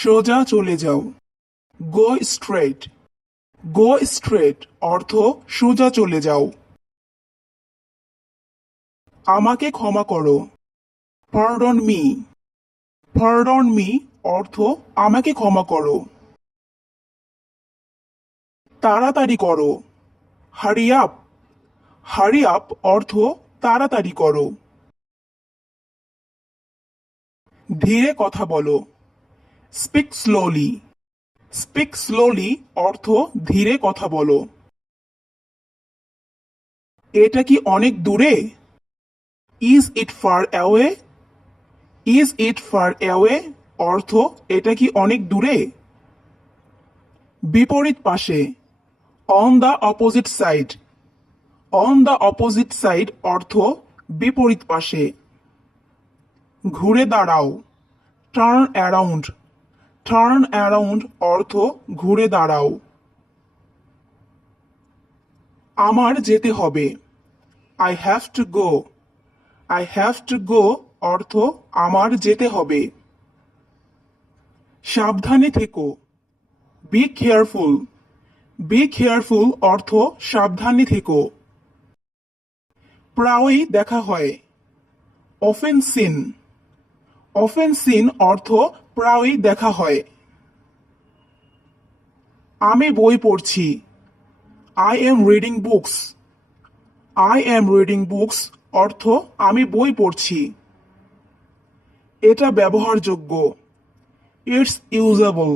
সোজা চলে যাও। Go straight. গো স্ট্রেট অর্থ সোজা চলে যাও। আমাকে ক্ষমা করো। পারডন মি। পারডন মি অর্থ আমাকে ক্ষমা করো। তাড়াতাড়ি করো। Hurry up. হারি আপ অর্থ তাড়াতাড়ি করো। ধীরে কথা বলো। Speak slowly. স্পিক স্লোলি অর্থ ধীরে কথা বলো। এটা কি অনেক দূরে? Is it far away? Is it far away অর্থ এটা কি অনেক দূরে? বিপরীত পাশে। On the opposite side. On the opposite side অর্থ বিপরীত পাশে। ঘুরে দাঁড়াও। Turn around. টার্ন অ্যারাউন্ড অর্থ ঘুরে দাঁড়াও। আমার যেতে হবে। I have to go. I have to go অর্থ আমার যেতে হবে। সাবধানে থেকো। Be careful. বি কেয়ারফুল অর্থ সাবধানে থেকো। প্রায়ই দেখা হয়। Often scene. অফেন সিন অর্থ প্রায়ই দেখা হয়। আমি বই পড়ছি। I am reading books. I am reading books অর্থ আমি বই পড়ছি। এটা ব্যবহারযোগ্য। It's usable.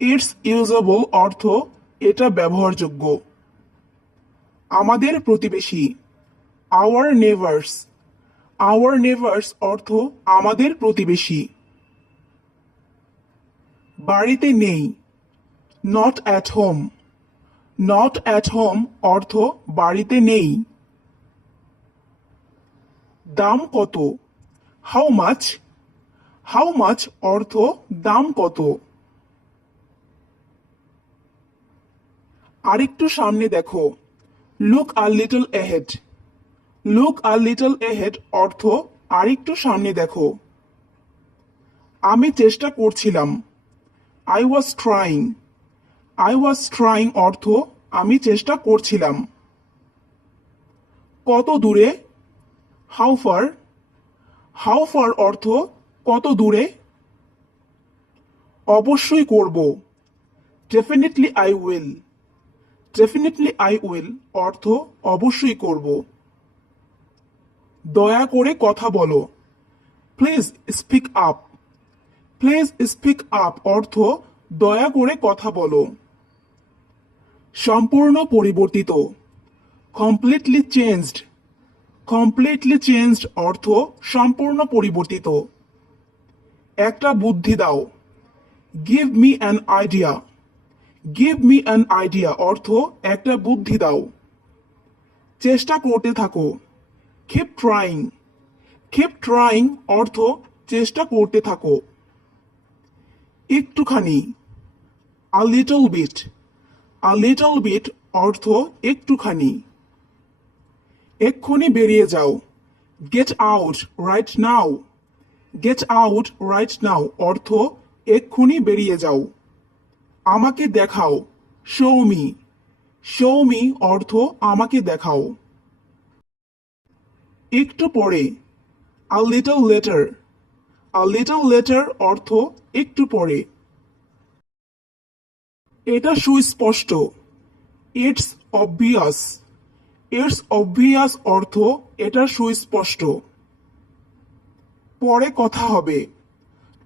ইটস ইউজেবল অর্থ এটা ব্যবহারযোগ্য। আমাদের প্রতিবেশী। Hour neighbours. আওয়ার নেভার্স অর্থ আমাদের প্রতিবেশী। বাড়িতে নেই। Not at home. Not at home অর্থ বাড়িতে নেই। দাম কত? How much. হাউ মাচ অর্থ দাম কত। আরেকটু সামনে দেখো। Look a little ahead. Look a little ahead অর্থ আরেকটু সামনে দেখো। আমি চেষ্টা করছিলাম। I was trying. I was trying অর্থ আমি চেষ্টা করছিলাম। কত দূরে? How far. হাউ ফার অর্থ কত দূরে। অবশ্যই করব। Definitely I will. Definitely I will অর্থ অবশ্যই করব। দয়া করে কথা বলো। Please speak up. Please speak up অর্থ দয়া করে কথা বলো। সম্পূর্ণ পরিবর্তিত। Completely changed. কমপ্লিটলি চেঞ্জড অর্থ সম্পূর্ণ পরিবর্তিত। একটা বুদ্ধি দাও। Give me an idea. Give me an idea অর্থ একটা বুদ্ধি দাও। চেষ্টা করতে থাকো। Keep trying. কিপ ট্রাইং অর্থ চেষ্টা করতে থাকো। একটুখানি। A little bit. A little bit অর্থ একটুখানি। এক্ষুনি বেরিয়ে যাও। Get out right now. Get out right now অর্থ এক্ষুনি বেরিয়ে যাও। আমাকে দেখাও। Show me. শো মি অর্থ আমাকে দেখাও। একটু পরে। A little letter. A little letter অর্থ একটু পরে। এটা সুস্পষ্ট। It's obvious. ইটস অবভিয়াস অর্থ এটা সুস্পষ্ট। পরে কথা হবে।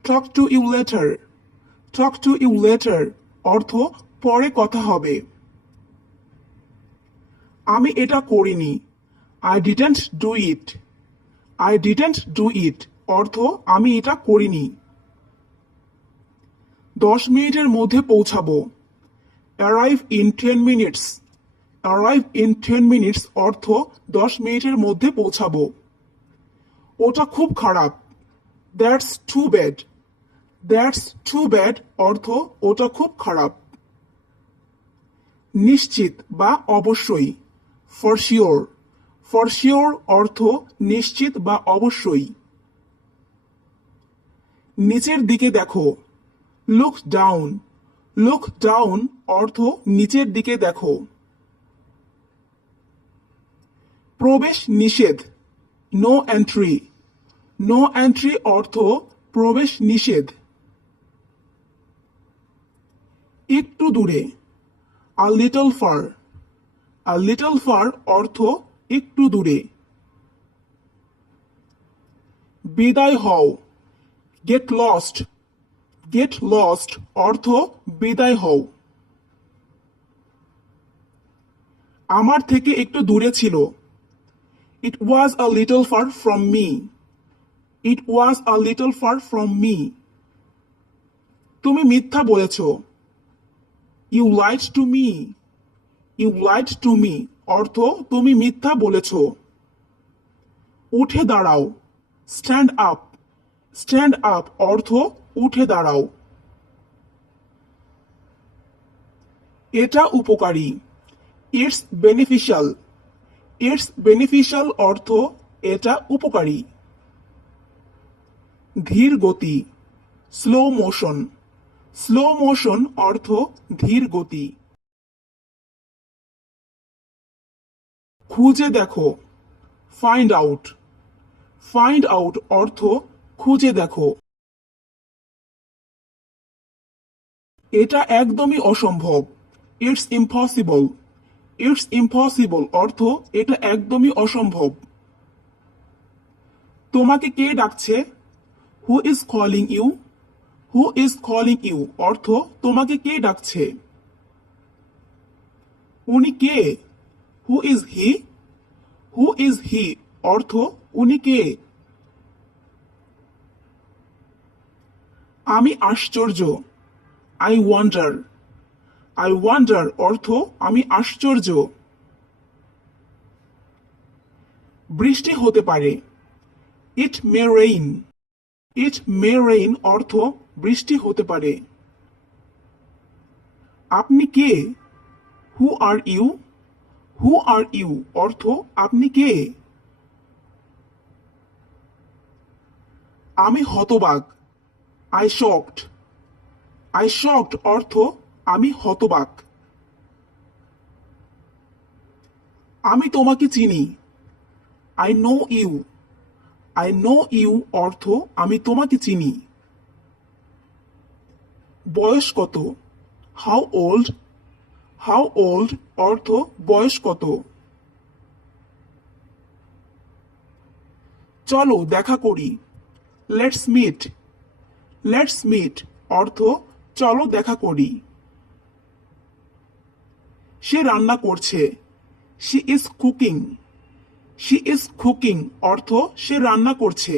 Talk to you later. Talk to you later অর্থ পরে কথা হবে। আমি এটা করিনি। I didn't do it. I didn't do it অর্থ আমি এটা করিনি। 10 মিনিটের মধ্যে পৌঁছাবো। Arrive in 10 minutes. Arrive in 10 minutes অর্থ 10 মিনিটের মধ্যে পৌঁছাবো। ওটা খুব খারাপ। That's too bad. That's too bad অর্থ ওটা খুব খারাপ। নিশ্চিত বা অবশ্যই। For sure. ফর শিওর অর্থ নিশ্চিত বা অবশ্যই। নিচের দিকে দেখো। লুক ডাউন, লুক ডাউন অর্থ নিচের দিকে দেখো। প্রবেশ নিষেধ, নো এন্ট্রি, নো এন্ট্রি অর্থ প্রবেশ নিষেধ। একটু দূরে, a little far, a little far অর্থ একটু দূরে। বিদায় হও, গেট লস্ট, গেট লস্ট অর্থ বিদায় হও। আমার থেকে একটু দূরে ছিল, it was a little far from me, it was a little far from me. তুমি মিথ্যা বলেছ, you lied to me, you lied to me অর্থ তুমি মিথ্যা বলেছ। উঠে দাঁড়াও, স্ট্যান্ড আপ, স্ট্যান্ড আপ অর্থ উঠে দাঁড়াও। এটা উপকারী, ইটস বেনিফিশিয়াল, ইটস বেনিফিশিয়াল অর্থ এটা উপকারী। ধীর গতি, স্লো মোশন, স্লো মোশন অর্থ ধীর গতি। খুঁজে দেখো, ফাইন্ড আউট, ফাইন্ড আউট অর্থ খুঁজে দেখো। এটা একদমই অসম্ভব, ইটস ইম্পসিবল, ইটস ইম্পসিবল অর্থ এটা একদমই অসম্ভব। তোমাকে কে ডাকছে, who is calling you, who is calling you অর্থ তোমাকে কে ডাকছে। উনি কে, who is he, who is he অর্থ উনি কে। আমি আশ্চর্য, আই ওয়ান্ডার, আই ওয়ান্ডার অর্থ আমি আশ্চর্য। বৃষ্টি হতে পারে, ইট মে রেইন, ইট মে রেইন অর্থ বৃষ্টি হতে পারে। আপনি কে, হু are you, who are you অর্থ আপনি কে। আমি হতবাক, আই শকড, আই শকড অর্থ আমি হতবাক। আমি তোমাকে চিনি, I know you, I know you অর্থ আমি তোমাকে চিনি। বয়স কত, হাউ ওল্ড, হাউ ওল্ড অর্থ বয়স কত। চলো দেখা করি, লেটস মিট, লেটস মিট অর্থ চলো দেখা করি। সে রান্না করছে, she is cooking, she is cooking অর্থ সে রান্না করছে।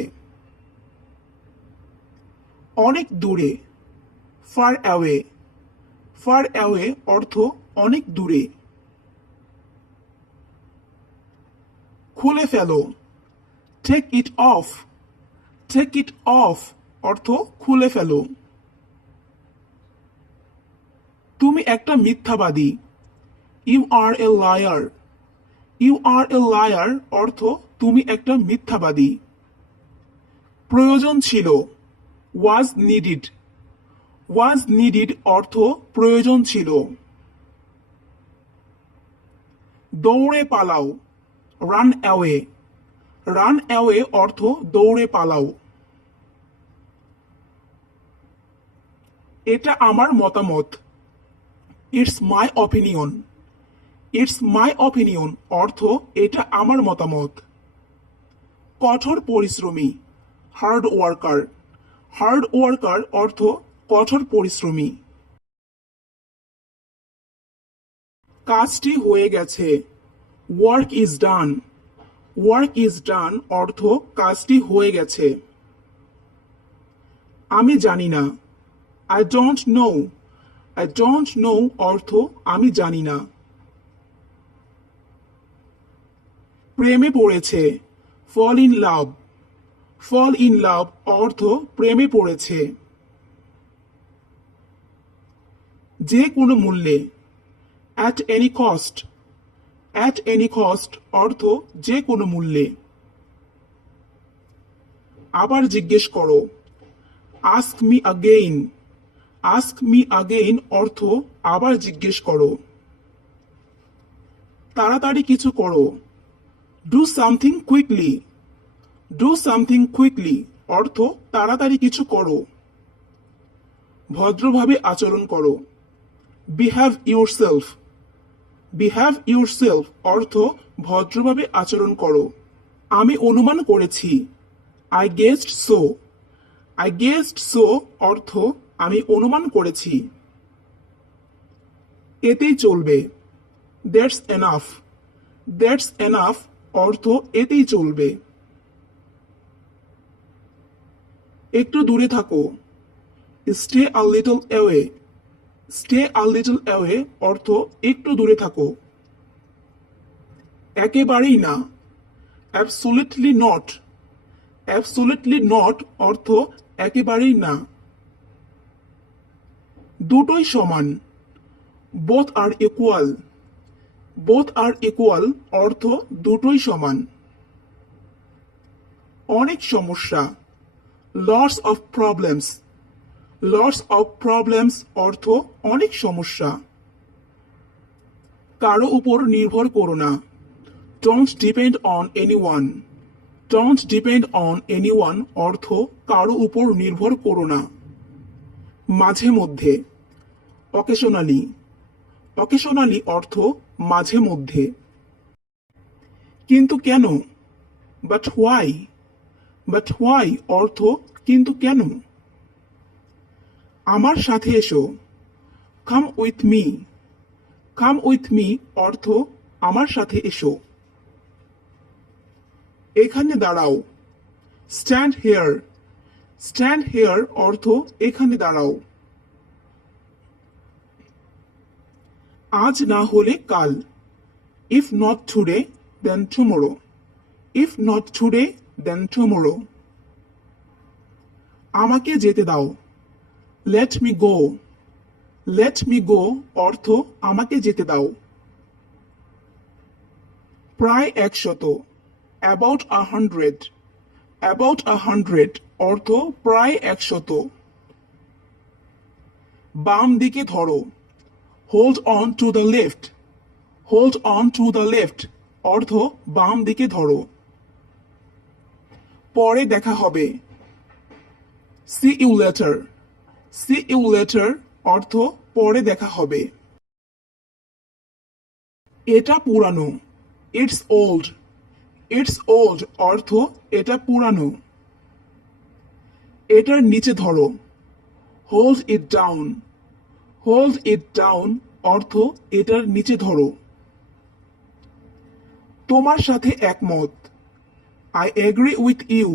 অনেক দূরে, ফার অ্যাওয়ে, ফার অ্যাওয়ে অর্থ অনেক দূরে। খুলে ফেলো, take it off, take it off অর্থ খুলে ফেলো। তুমি একটা মিথ্যাবাদী, you are a liar, you are a liar অর্থ তুমি একটা মিথ্যাবাদী। প্রয়োজন ছিল, ওয়াজ নিডিড, ওয়াজ নিডিড অর্থ প্রয়োজন ছিল। দৌড়ে পালাও, রান অ্যাওয়ে, রান অ্যাওয়ে অর্থ দৌড়ে পালাও। এটা আমার মতামত, it's my opinion, it's my opinion অর্থ এটা আমার মতামত। কঠোর পরিশ্রমী, হার্ড ওয়ার্কার, হার্ড ওয়ার্কার অর্থ কঠোর পরিশ্রমী। কাজটি হয়ে গেছে, work is done, work is done অর্থ কাজটি হয়ে গেছে। আমি জানি না, I don't know, I don't know অর্থ আমি জানি না। প্রেমে পড়েছে, fall in love, fall in love অর্থ প্রেমে পড়েছে। যে কোনো মূল্যে, at any cost, at any cost অর্থ যে কোনো মূল্যে। আবার জিজ্ঞেস করো, ask me again, ask me again অর্থ আবার জিজ্ঞেস করো। তাড়াতাড়ি কিছু করো। Do something quickly. Do something quickly অর্থ তাড়াতাড়ি কিছু করো। ভদ্রভাবে আচরণ করো। Behave yourself. বিহেভ ইউরসেলফ অর্থ ভদ্রভাবে আচরণ করো। আমি অনুমান করেছি। I guessed so. I guessed so অর্থ আমি অনুমান করেছি। এতেই চলবে। That's enough. দ্যাটস এনাফ অর্থ এতেই চলবে। একটু দূরে থাকো। Stay a little away. Stay a little away অর্থ একটু দূরে থাকো। একেবারেই না। Absolutely not. অ্যাবসোলিউটলি নট অর্থ একেবারেই না। দুটোই সমান। বোথ আর ইকুয়াল। বোথ আর ইকুয়াল অর্থ দুটোই সমান। অনেক সমস্যা। Lots of problems. Lots of problems অর্থ অনেক সমস্যা। কারো উপর নির্ভর করো না। Don't depend on anyone. Don't depend on anyone অর্থ কারো উপর নির্ভর করো না। মাঝে মধ্যে। অকেশনালি। অকেশনালি অর্থ মাঝে মধ্যে। কিন্তু কেন? But why. বাট হোয়াই অর্থ কিন্তু কেন? আমার সাথে এসো। Come with me. Come with me অর্থ আমার সাথে এসো। এখানে দাঁড়াও। Stand hair. স্ট্যান্ড হেয়ার অর্থ এখানে দাঁড়াও। আজ না হলে কাল। If not today then tomorrow. If not today then tomorrow. আমাকে যেতে দাও। Let me go. Let me go অর্থ আমাকে যেতে দাও। প্রায় 100। অ্যাবাউট 100। অ্যাবাউট 100 অর্থ প্রায় 100। বাম দিকে ধরো। Hold on to the left. Hold on to the left অর্থ বাম দিকে ধরো। পরে দেখা হবে। See you later. See you later অর্থ পরে দেখা হবে। এটা পুরানো। It's old. ইটস ওল্ড অর্থ এটা পুরানো। এটার নিচে ধরো। Hold it down. Hold it down অর্থ এটার নিচে ধরো। তোমার সাথে একমত। I agree with you.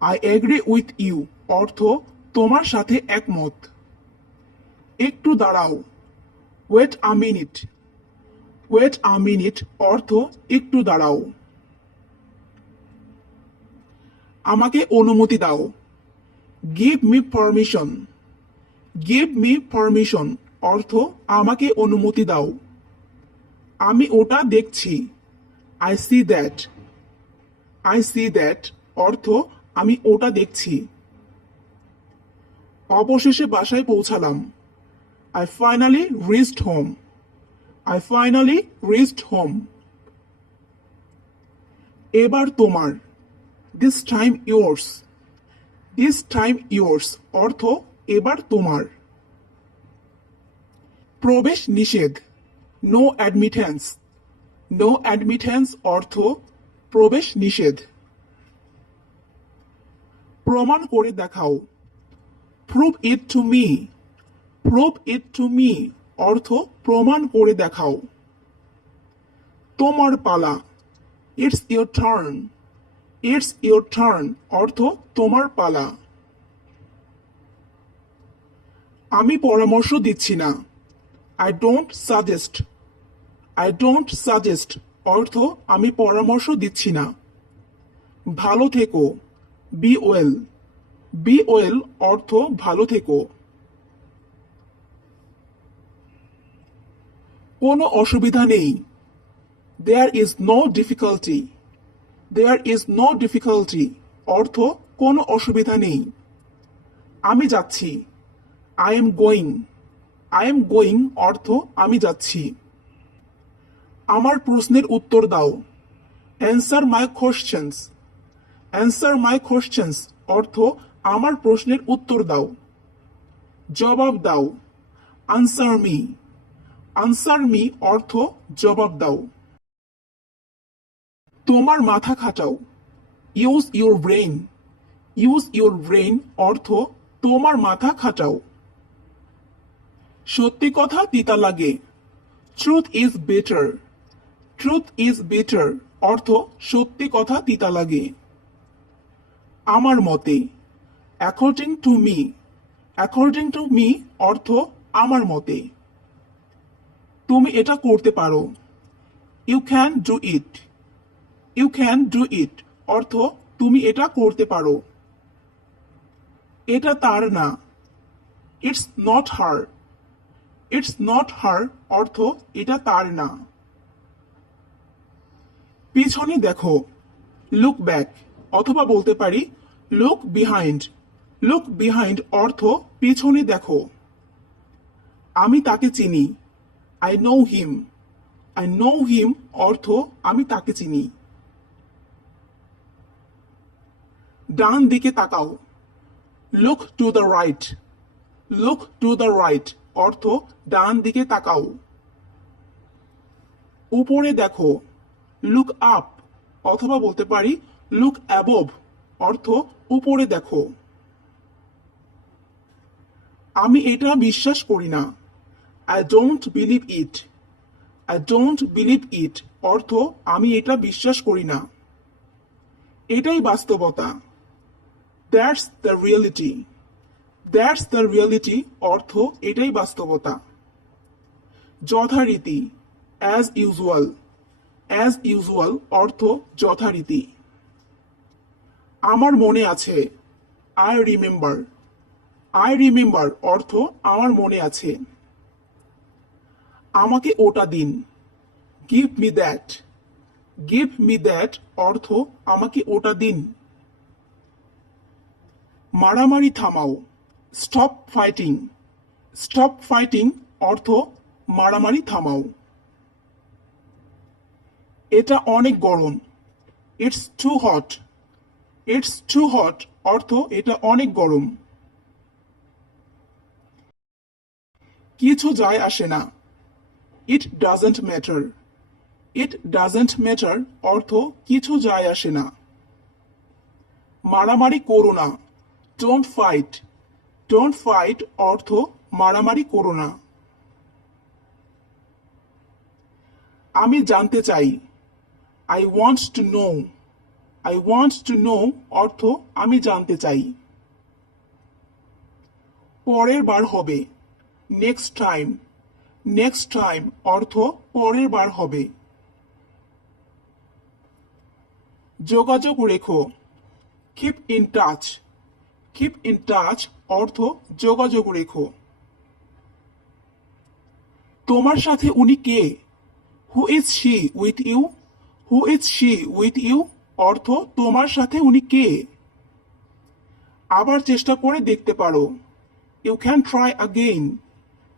I agree with you অর্থ তোমার সাথে একমত। একটু দাঁড়াও। Wait a minute. Wait a minute অর্থ একটু দাঁড়াও। আমাকে অনুমতি দাও। Give me permission. Give me permission অর্থ আমাকে অনুমতি দাও। আমি ওটা দেখছি। I see that. I see that অর্থ আমি ওটা দেখছি। অবশেষে বাসায় পৌঁছালাম। I finally reached home. I finally reached home. এবার তোমার। This time yours. This time yours অর্থ এবার তোমার। প্রবেশ নিষেধ। No admittance. নো অ্যাডমিটেন্স অর্থ প্রবেশ নিষেধ। প্রমাণ করে দেখাও। Prove it to me. Prove it two me অর্থ প্রমাণ করে দেখাও। তোমার পালা। It's your turn. It's your turn অর্থ তোমার পালা। আমি পরামর্শ দিচ্ছি না। I don't suggest. I don't suggest অর্থ আমি পরামর্শ দিচ্ছি না। ভালো থেকো। B well. বি ওয়েল অর্থ ভালো থেকো। কোনো অসুবিধা নেই। There is no difficulty. There is no difficulty অর্থ কোনো অসুবিধা নেই। আমি যাচ্ছি। I am going, I am going অর্থ আমি যাচ্ছি। আমার প্রশ্নের উত্তর দাও, answer my questions, answer my questions অর্থ আমার প্রশ্নের উত্তর দাও। জবাব দাও, আনসার মি, আনসার মি অর্থ জবাব দাও। তোমার মাথা খাটাও, use your brain, use your brain অর্থ তোমার মাথা খাটাও। সত্যি কথা তিতা লাগে, truth is better, truth is better অর্থ সত্যি কথা তিতা লাগে। আমার মতে, according to me, according to me অর্থ আমার মতে। তুমি এটা করতে পারো, you can do it, you can do it অর্থ তুমি এটা করতে পারো। এটা তার না, it's not her, it's not her অর্থ এটা তার না। পিছনে দেখো, লুক ব্যাক অথবা বলতে পারি লুক বিহাইন্ড, লুক বিহাইন্ড অর্থ পিছনে দেখো। আমি তাকে চিনি, I know him, I know him অর্থ আমি তাকে চিনি। ডান দিকে তাকাও, look to the right, look to the right অর্থ ডান দিকে তাকাও। উপরে দেখো, লুক আপ অথবা বলতে পারি লুক অ্যাবভ অর্থ উপরে দেখো। আমি এটা বিশ্বাস করি না, I don't believe it, I don't believe it অর্থ আমি এটা বিশ্বাস করি না। এটাই বাস্তবতা, that's the reality, that's the reality অর্থ এটাই বাস্তবতা। যথারীতি, অ্যাজ ইউজুয়াল, অ্যাজ ইউজুয়াল অর্থ যথারীতি। আমার মনে আছে, আই রিমেম্বার, আই রিমেম্বার অর্থ আমার মনে আছে। আমাকে ওটা দিন, give me that, give me that অর্থ আমাকে ওটা দিন। মারামারি থামাও, স্টপ ফাইটিং, স্টপ ফাইটিং অর্থ মারামারি থামাও। এটা অনেক গরম, it's too hot, it's too hot অর্থ এটা অনেক গরম। কিছু যায় আসে না, it doesn't matter, it doesn't matter অর্থ কিছু যায় আসে না। মারামারি করো না, ডোন্ট ফাইট, ডোন্ট ফাইট অর্থ মারামারি করো না। আমি জানতে চাই, I want to know, I want to know অর্থ আমি জানতে চাই। পরের বার হবে, নেক্সট টাইম, নেক্সট টাইম অর্থ পরের বার হবে। যোগাযোগ রেখো, keep in touch, keep in touch অর্থ যোগাযোগ রেখো। তোমার সাথে উনি কে, who is she with you, who is she with you অর্থ তোমার সাথে উনি কে। আবার চেষ্টা করে দেখতে পারো, you can try again,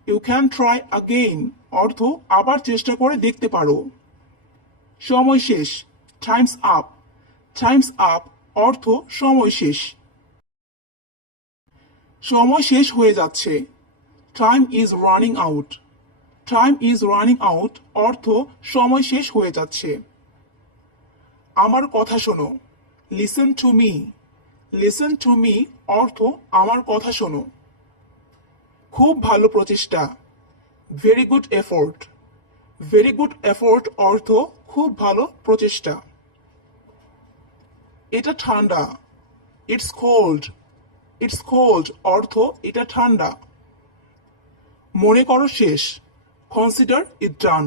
you can try again অর্থ আবার চেষ্টা করে দেখতে পারো। সময় শেষ, টাইমস আপ, টাইমস আপ অর্থ সময় শেষ। সময় শেষ হয়ে যাচ্ছে, time is running out, time is running out অর্থ সময় শেষ হয়ে যাচ্ছে। আমার কথা শোনো, listen to me, listen to me অর্থ আমার কথা শোনো। খুব ভালো প্রচেষ্টা, very good effort, very good effort অর্থ খুব ভালো প্রচেষ্টা। এটা ঠান্ডা, ইটস কোল্ড, ইটস কোল্ড অর্থ এটা ঠান্ডা। মনে করো শেষ, consider it done,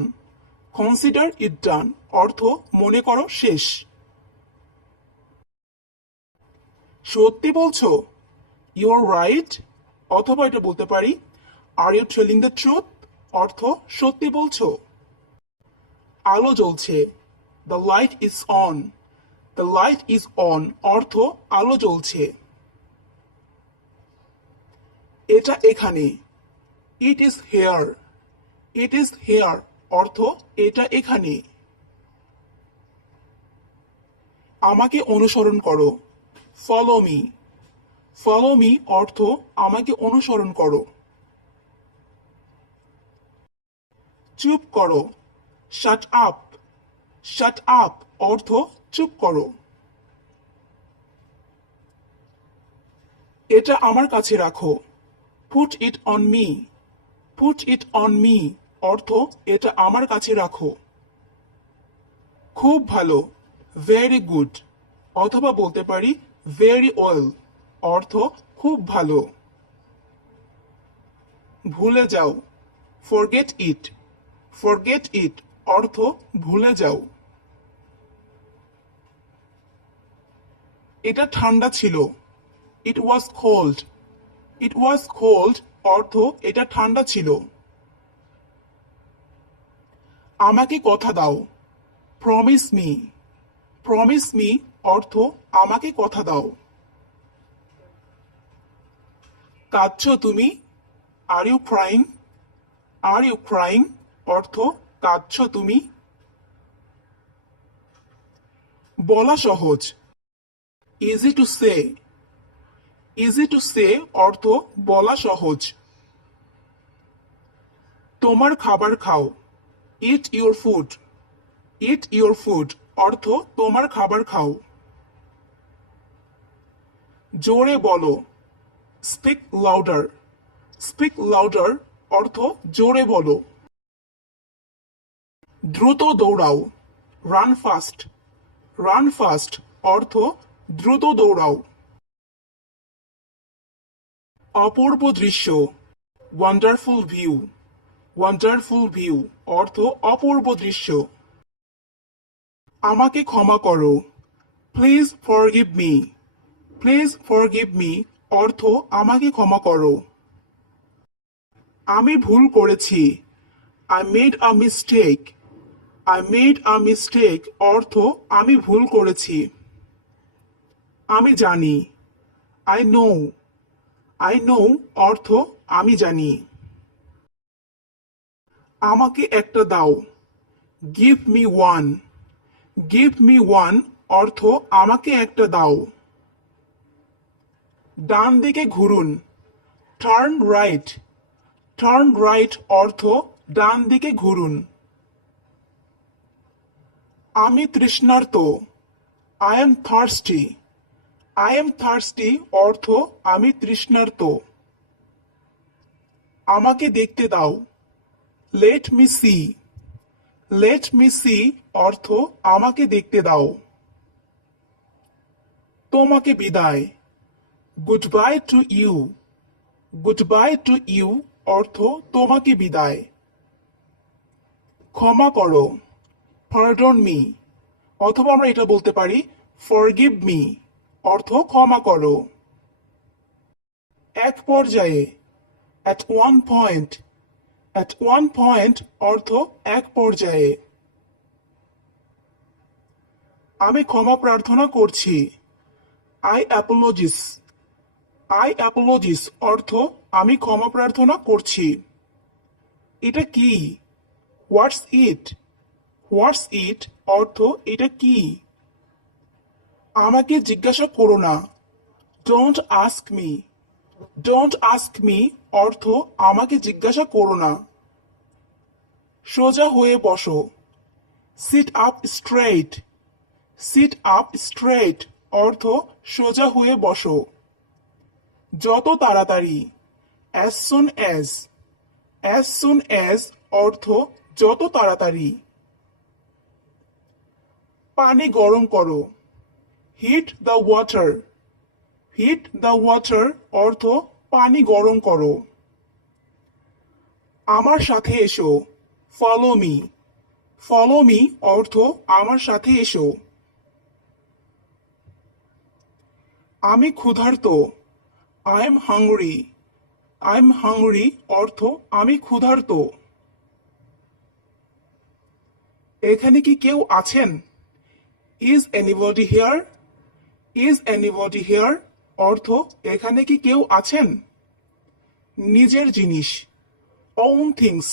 consider it ডান অর্থ মনে করো শেষ। সত্যি বলছো, ইউ আর রাইট অথবা এটা বলতে পারি are you telling the truth অর্থ সত্যি বলছো। আলো জ্বলছে, the light is on, the light is on অর্থ আলো জ্বলছে। এটা এখানে। It is here. It is here অর্থ এটা এখানে। আমাকে অনুসরণ করো। Follow me. ফলো মি অর্থ আমাকে অনুসরণ করো। চুপ করো। Shut up. শাট আপ অর্থ চুপ করো। এটা আমার কাছে রাখো। Put it on me. Put it on me অর্থ এটা আমার কাছে রাখো। খুব ভালো। ভেরি গুড অথবা বলতে পারি ভেরি ওয়েল অর্থ খুব ভালো। ভুলে যাও। Forget it. ফরগেট ইট অর্থ ভুলে যাও। এটা ঠান্ডা ছিল। It was cold. It was cold অর্থ এটা ঠান্ডা ছিল। আমাকে কথা দাও। Promise me. প্রমিস মি অর্থ আমাকে কথা দাও। কাঁদছো তুমি? Are you crying? Are you crying অর্থ কাঁদছো তুমি? বলা সহজ। Easy to say. Easy to say অর্থ বলা সহজ। তোমার খাবার খাও। Eat your food. Eat your food অর্থ তোমার খাবার খাও। জোরে বলো। Speak louder. স্পিক লাউডার অর্থ জোরে বলো। দ্রুত দৌড়াও। Run fast. রান ফাস্ট অর্থ দ্রুত দৌড়াও। অপূর্ব দৃশ্য। Wonderful view. ওয়ান্ডারফুল ভিউ অর্থ অপূর্ব দৃশ্য। আমাকে ক্ষমা করো। Please forgive me. Please forgive me অর্থ আমাকে ক্ষমা করো। আমি ভুল করেছি। I made a mistake. I made a mistake অর্থ আমি ভুল করেছি। আমি জানি। I know. আই নো অর্থ আমি জানি। আমাকে একটা দাও। Give me one. Give me one অর্থ আমাকে একটা দাও। ডান দিকে ঘুরুন। Turn right. টার্ন রাইট অর্থ ডান দিকে ঘুরুন। আমি তৃষ্ণার্ত। I am thirsty. I am thirsty অর্থ আমি তৃষ্ণার্ত। আমাকে দেখতে দাও। Let me see. Let me see অর্থ আমাকে দেখতে দাও। তোমাকে বিদায়। Good bye to you. Good bye to you অর্থ তোমাকে বিদায়। ক্ষমা করো। পারডন মি অথবা আমরা এটা বলতে পারি ফরগিভ মি অর্থ ক্ষমা করো। এক পর্যায়ে। At one point. At one point অর্থ এক পর্যায়ে। আমি ক্ষমা প্রার্থনা করছি। I apologies. আই অ্যাপোলজিস অর্থ আমি ক্ষমা প্রার্থনা করছি। এটা কি? হোয়াটস ইট। হোয়াটস ইট অর্থ এটা কি? আমাকে জিজ্ঞাসা করো না। Don't ask me. Don't ask me অর্থ আমাকে জিজ্ঞাসা করো না। সোজা হয়ে বসো। Sit up straight. Sit up straight অর্থ সোজা হয়ে বসো। যত তাড়াতাড়ি। As soon as. As soon as অর্থ যত তাড়াতাড়ি। পানি গরম করো। Heat the water. Heat the water অর্থ পানি গরম করো। আমার সাথে এসো। Follow me. ফলো মি অর্থ আমার সাথে এসো। আমি ক্ষুধার্ত। I am hungry. I am hungry অর্থ আমি ক্ষুধার্ত। এখানে কি কেউ আছেন? Is anybody here. Is anybody here অর্থ এখানে কি কেউ আছেন? নিজের জিনিস। own things.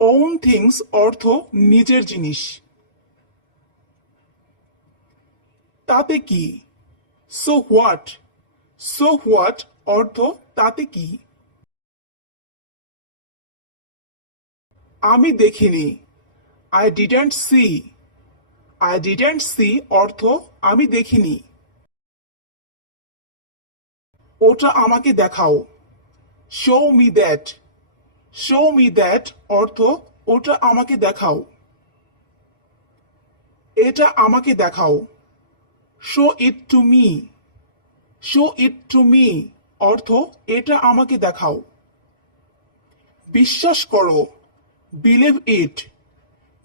own things অর্থ নিজের জিনিস। তাতে কি? so what. so what অর্থ তাতে কি? আমি দেখিনি। I didn't see. I didn't see অর্থ আমি দেখিনি। ওটা আমাকে দেখাও। show me that. show me that অর্থ ওটা আমাকে দেখাও। এটা আমাকে দেখাও। show it to me. show it to me অর্থ এটা আমাকে দেখাও। বিশ্বাস করো। believe it.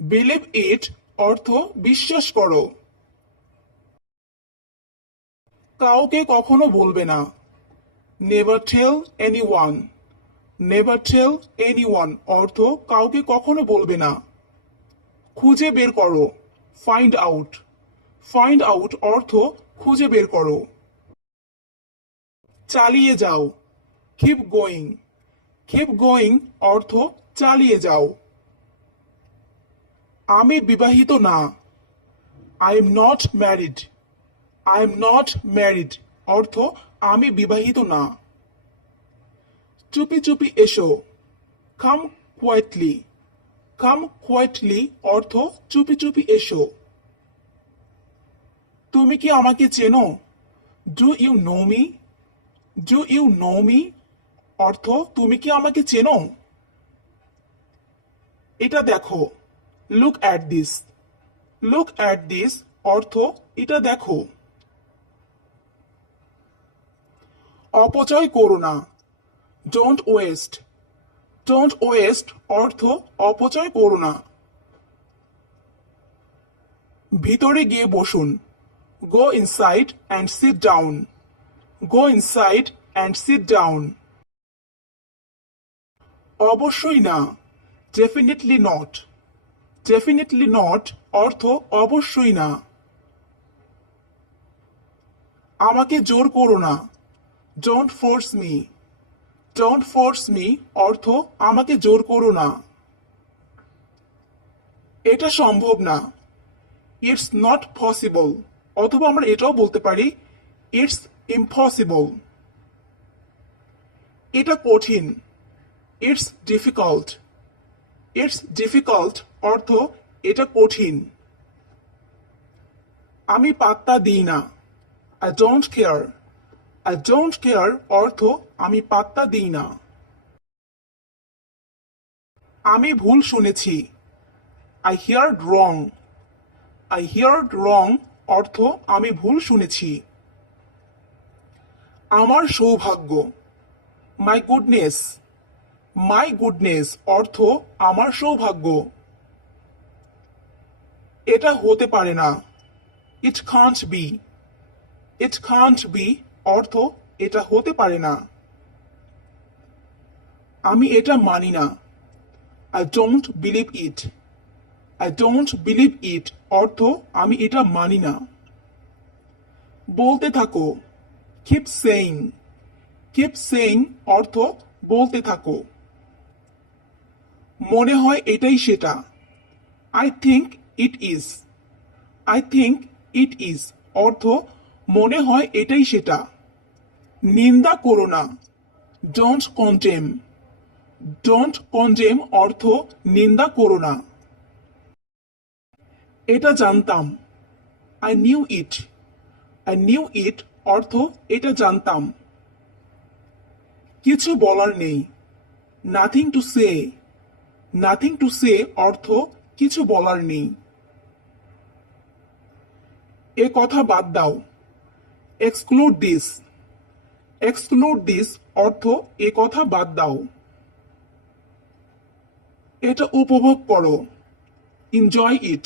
believe it অর্থ বিশ্বাস করো। কাউকে কখনো বলবে না। never tell anyone. never tell anyone অর্থ কাউকে কখনো বলবে না। খুঁজে বের করো। find out. find out অর্থ খুঁজে বের করো। চালিয়ে যাও। keep going. keep going অর্থ চালিয়ে যাও। আমি বিবাহিত না। I am not married. I am not married অর্থ আমি বিবাহিত না। চুপি চুপি এসো। come quietly. come quietly অর্থ চুপি চুপি এসো। তুমি কি আমাকে চেনো? do you know me? do you know me অর্থ তুমি কি আমাকে চেনো? এটা দেখো। look at this. look at this অর্থ এটা দেখো। অপচয় করো না। don't waste. don't waste অর্থ অপচয় করো না। ভিতরে গিয়ে বসুন। go inside and sit down. go inside and sit down. অবশ্যই না। definitely not. definitely not অর্থ অবশ্যই না। আমাকে জোর করো না। don't force me. don't force me অর্থ আমাকে জোর করো না। এটা সম্ভব না। it's not possible অথবা আমরা এটাও বলতে পারি it's impossible। এটা কঠিন। it's difficult. it's difficult অর্থ এটা কঠিন। আমি পাত্তা দিই না। I don't care. I don't care অর্থ আমি পাত্তা দিই না। আমি ভুল শুনেছি। I heard wrong. I heard wrong অর্থ আমি ভুল শুনেছি। আমার সৌভাগ্য। My goodness. My goodness অর্থ আমার সৌভাগ্য। এটা হতে পারে না। It can't be. It can't be অর্থ এটা হতে পারে না। আমি এটা মানি না। I don't believe it. I don't believe it অর্থ আমি এটা মানি না। বলতে থাকো। keep saying. keep saying অর্থ বলতে থাকো। মনে হয় এটাই সেটা। I think it is. I think it is অর্থ মনে হয় এটাই সেটা। নিন্দা করো না। don't condemn. don't condemn অর্থ নিন্দা করো না। এটা জানতাম। I knew it. I knew it অর্থ এটা জানতাম। কিছু বলার নেই। nothing to say. nothing to say অর্থ কিছু বলার নেই। এ কথা বাদ দাও। exclude this. exclude this অর্থ এ কথা বাদ দাও। এটা উপভোগ করো। enjoy it.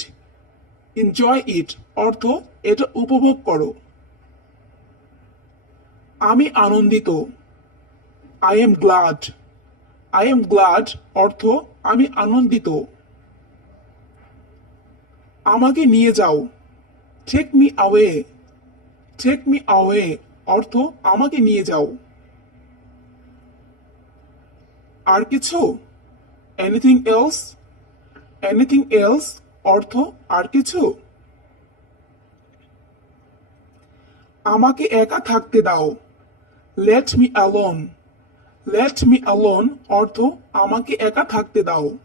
enjoy it অর্থ এটা উপভোগ করো। আমি আনন্দিত। I am glad. I am glad অর্থ আমি আনন্দিত। আমাকে নিয়ে যাও। take me away. take me away অর্থ আমাকে নিয়ে যাও। আর কিছু? Anything else? এনিথিং এলস অর্থ আর কিছু? আমাকে একা থাকতে দাও। Let me alone. Let me alone অর্থ আমাকে একা থাকতে দাও।